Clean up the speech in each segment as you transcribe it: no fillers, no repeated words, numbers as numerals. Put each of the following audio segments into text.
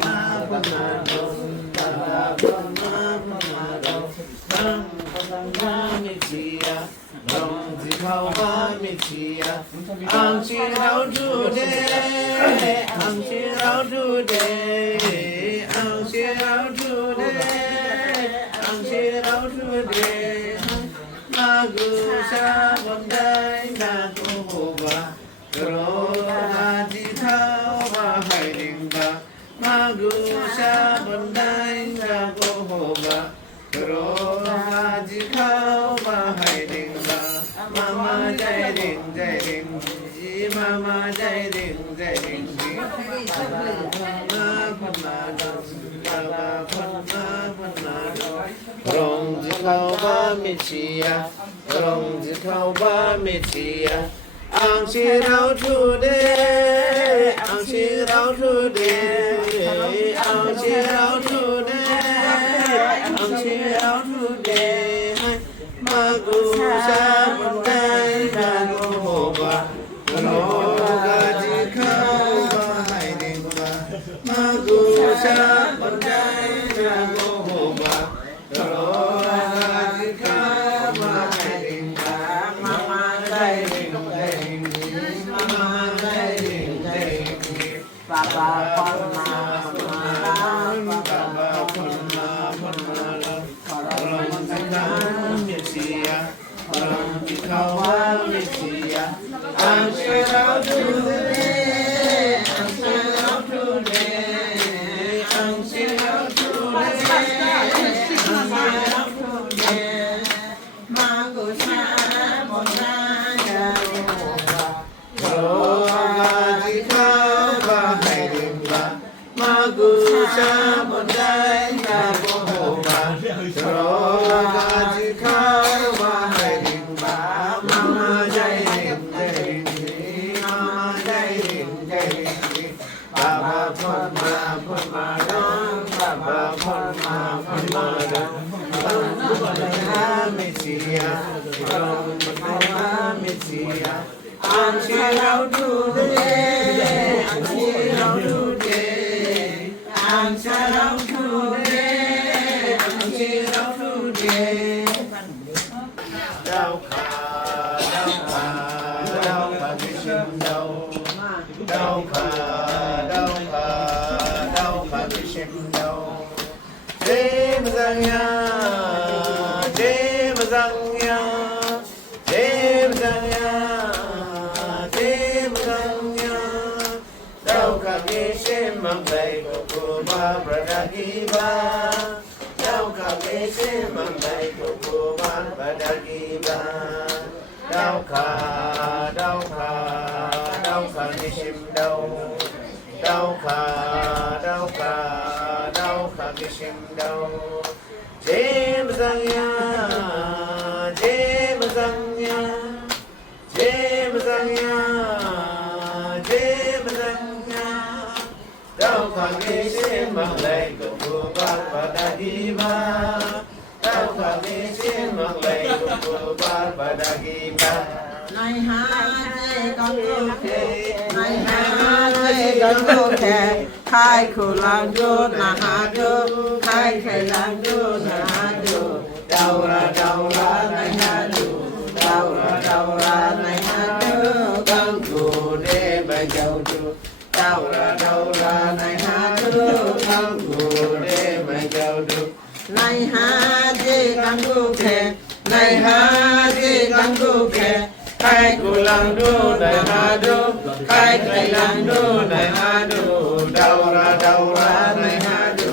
มาพุทนาโดตาพุทมาพุทนาโดตั้งตั้งมามิชียลงที่เขาว่ามิชียอังชีเราดูเดอังชีเราดูเดอังชีเราดูเดอังชีเราดูเดมากุชาบันไดนากุบะกรนาจิเท้ามาให้ดิงบะมากุชาบันไดนากุบะกรนาจิเท้ามาให้ดิงบะมามาใจดิงใจดิงจีมามาใจดิงใจดิงจีมาพันนาดงบาบาพันนาพันนาดงรองจิเขาบ้ามิชียรองจิเขาบ้ามิชียอังชีเราทูเดอังชีเราทูเดอังชีเราทูเดอังชีเราทูเดมากุชาบันไดนาโกโหบะโลกาจิเขาบ้าให้ดิงบะมากุชาบันไดนาโกโหบะโลกาจิเขาบ้าให้ดิงบะมามาใจดิงใจดิงมามาใจดิงใจดิงบาบาพันมาพันมาบาบาพันมาพันมาลองสังฆามิสียลองจิตเขาว่ามิสียอังเชเราดูเดอังเชเราดูเดอังเชเราดูเดอังเชเราดูเดมากุชาบนนาจาโรกาจิเขาบ้าให้ดิงบะมากุชาบนไดนาโกโหบะโรกาจิเขาบ้าให้ดิงบะมามาใจดิงใจดิงมามาใจดิงใจดิงบาบาพุทมาพุทมาดังบาบาพุทมาพุทมาดังตั้งพุทนามิสียตั้งพุทนามิสียอังชีเราดูเดอังชีเราดูเดอังชีเราดูเดอังชีเราดูเดดาวขาดาวขาดาวขาที่ชิมดาวดาวขาดาวขาดาวขาที่ชิมดาวเจมสังยาเจมสังยาเจมสังยาเจมสังยาดาวขาที่ชิมมังไลกุกุบาประดากีบาดาวขาที่ชิมมังไลกุกุบาประดากีบาดาวขาดาวขาดาวขาที่ชิมดาวดาวขาดาวขาดาวขาที่ชิมดาวเจมสังยาเจมสังยาเจมสังยาเจมสังยาดาวขาที่ชิมมังไลกุกุบาประดากีบาดาวขาที่ชิมมังไลกุกุบาประดากีบาในหาเจกังโกเขในหาเจกังโกเขใครคูลังดูนาหาดูใครใครลังดูนาหาดูดาวราในหาดูดาวราในหาดูกังกูเดบะเจ้าดูดาวราในหาดูกังกูเดบะเจ้าดูในหาเจกังโกเขในหาเจกังโกเขใครกูลังดูได้หาดูใครใครลังดูได้หาดูดาวราในหาดู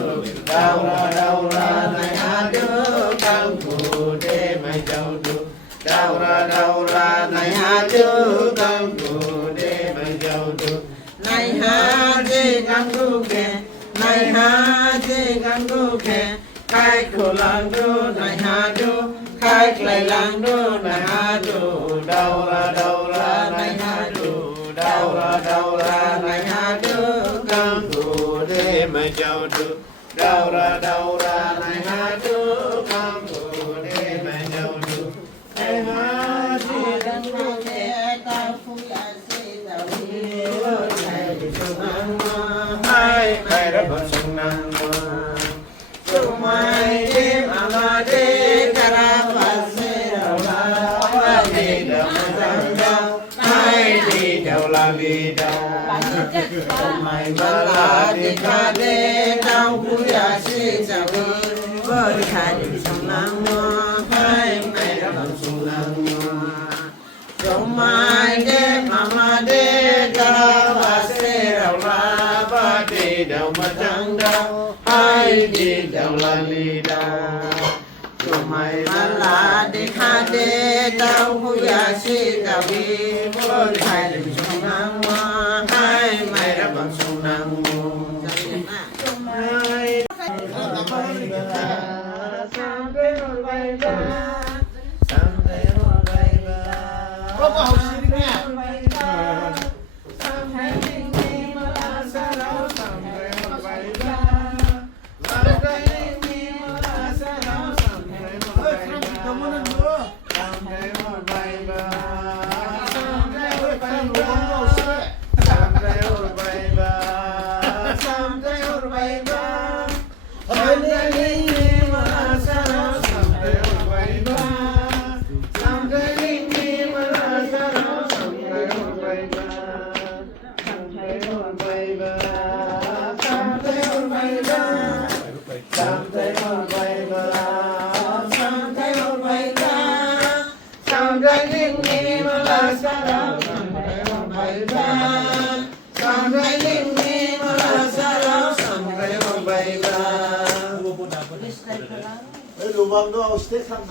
ดาวราในหาดูกังกูเดไม่เจ้าดูดาวราในหาดูกังกูเดไม่เจ้าดูในหาเจกังกูเกในหาเจกังกูเกใครกูลังดูได้หาดูใครใครลังดูได้หาดูดาวราในหาดูดาวราในหาดูกังกูเดไม่เจ้าดูดาวราในหาดูกังกูเดไม่เจ้าดูในหาที่กังกูเดตาฟุยาสีตาวีโอใจสุนังมาให้ใครรั bam sung nam mo Sumai de amade karapase rawa de damadanda hai đi đâu là đi đâu Sumai bala de kade dau puya shi jabu Bodi kade sung nam mo hai mai bam sung nam mo Sumai de amade karapase rawa đi đâu mà chẳng đâu hai đi đâu là đi đâu Sumai bala de kade dau puya shi jabu Bodi kade sung nam mo hai mai bam sung nam mo có học sinh nghe Lubang doa usted sama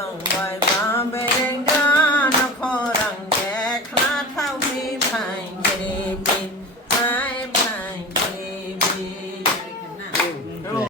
လုံးဝိုင်းပါ